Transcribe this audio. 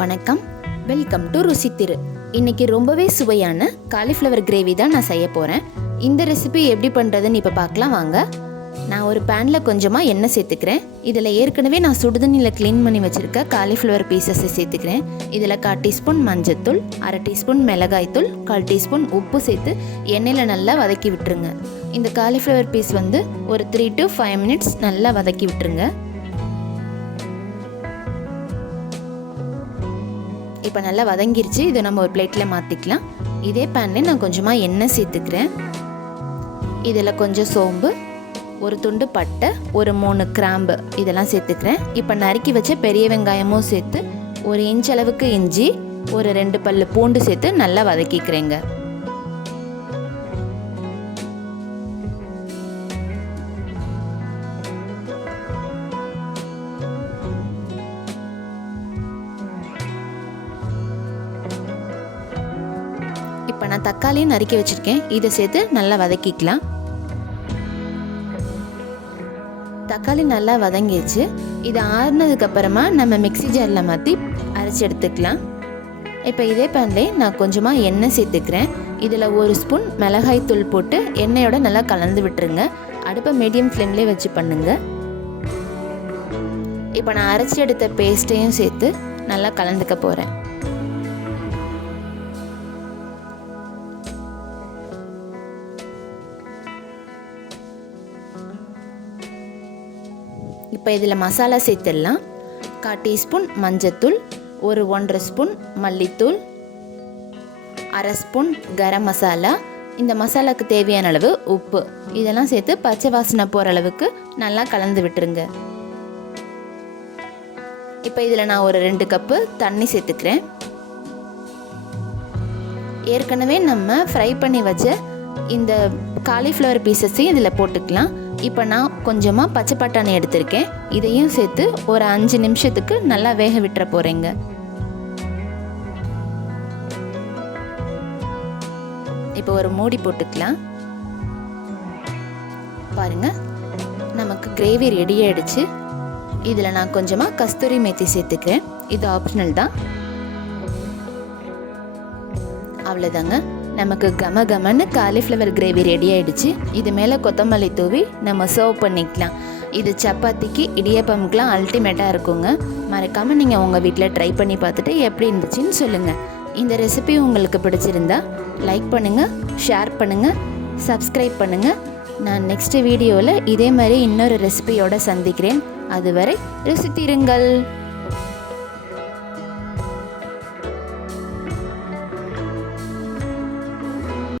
வணக்கம், welcome to ருசித்திரு. இன்றைக்கி ரொம்பவே சுவையான காலிஃப்ளவர் கிரேவி தான் நான் செய்ய போகிறேன். இந்த ரெசிபி எப்படி பண்ணுறதுன்னு இப்போ பார்க்கலாம் வாங்க. நான் ஒரு பேனில் கொஞ்சமாக எண்ணெய் சேர்த்துக்கிறேன். இதில் ஏற்கனவே நான் சுடுதண்ணியில் க்ளீன் பண்ணி வச்சுருக்க காலிஃப்ளவர் பீசஸை சேர்த்துக்கிறேன். இதில் 1/4 டீஸ்பூன் மஞ்சத்தூள், 1/2 டீஸ்பூன் மிளகாய்த்தூள், 1/4 டீஸ்பூன் உப்பு சேர்த்து எண்ணெயில் நல்லா வதக்கி விட்டுருங்க. இந்த காலிஃப்ளவர் பீஸ் ஒரு 3 to 5 மினிட்ஸ் நல்லா வதக்கி விட்டுருங்க. இப்போ நல்லா வதங்கிருச்சு. இதை நம்ம ஒரு பிளேட்டில் மாற்றிக்கலாம். இதே பேனில் நான் கொஞ்சமாக எண்ணெய் சேர்த்துக்கிறேன். இதில் கொஞ்சம் சோம்பு, ஒரு துண்டு பட்டை, ஒரு 3 கிராம்பு இதெல்லாம் சேர்த்துக்கிறேன். இப்போ நறுக்கி வச்ச பெரிய வெங்காயமும் சேர்த்து 1 இன்ச் அளவுக்கு இஞ்சி, ஒரு 2 பல்லு பூண்டு சேர்த்து நல்லா வதக்கிக்கிறேங்க. இப்போ நான் தக்காளியும் நறுக்கி வச்சுருக்கேன். இதை சேர்த்து நல்லா வதக்கிக்கலாம். தக்காளி நல்லா வதங்கிடுச்சு. இது ஆறுனதுக்கப்புறமா நம்ம மிக்ஸி ஜாரில் மாற்றி அரைச்சி எடுத்துக்கலாம். இப்போ இதே பேன்லேயே நான் கொஞ்சமாக எண்ணெய் சேர்த்துக்கிறேன். இதில் 1 ஸ்பூன் மிளகாய் தூள் போட்டு எண்ணெயோட நல்லா கலந்து விட்டுருங்க. அடுப்பை மீடியம் ஃப்ளேம்லேயே வச்சு பண்ணுங்க. இப்போ நான் அரைச்சி எடுத்த பேஸ்ட்டையும் சேர்த்து நல்லா கலந்துக்க போகிறேன். இப்போ இதில் மசாலா சேர்த்துடலாம். 1/4 டீஸ்பூன் மஞ்சத்தூள், ஒரு 1/2 ஸ்பூன் மல்லித்தூள், 1/2 ஸ்பூன் கரம் மசாலா, இந்த மசாலாவுக்கு தேவையான அளவு உப்பு, இதெல்லாம் சேர்த்து பச்சை வாசனை போகிற அளவுக்கு நல்லா கலந்து விட்டுருங்க. இப்போ இதில் நான் ஒரு 2 கப்பு தண்ணி சேர்த்துக்கிறேன். ஏற்கனவே நம்ம ஃப்ரை பண்ணி வச்ச இந்த காலிஃப்ளவர் பீசஸையும் இதில் போட்டுக்கலாம். இப்போ நான் கொஞ்சமாக பச்சை பட்டாணி எடுத்திருக்கேன். இதையும் சேர்த்து ஒரு 5 நிமிஷத்துக்கு நல்லா வேக விட்டுற போகிறேங்க. இப்போ ஒரு மூடி போட்டுக்கலாம். பாருங்கள், நமக்கு கிரேவி ரெடி ஆகிடுச்சு. இதில் நான் கொஞ்சமாக கஸ்தூரி மேத்தி சேர்த்துக்கிறேன். இது ஆப்ஷனல் தான். அவ்வளோதாங்க, நமக்கு கமன்னு காலிஃப்ளவர் கிரேவி ரெடி ஆகிடுச்சு. இது மேலே கொத்தமல்லி தூவி நம்ம சர்வ் பண்ணிக்கலாம். இது சப்பாத்திக்கு, இடியப்பமுக்கெலாம் அல்டிமேட்டாக இருக்குங்க. மறக்காமல் நீங்கள் உங்கள் வீட்டில் ட்ரை பண்ணி பார்த்துட்டு எப்படி இருந்துச்சுன்னு சொல்லுங்கள். இந்த ரெசிபி உங்களுக்கு பிடிச்சிருந்தா லைக் பண்ணுங்கள், ஷேர் பண்ணுங்கள், சப்ஸ்கிரைப் பண்ணுங்கள். நான் நெக்ஸ்ட் வீடியோவில் இதே மாதிரி இன்னொரு ரெசிபியோடு சந்திக்கிறேன். அதுவரை ருசித்திருங்கள்.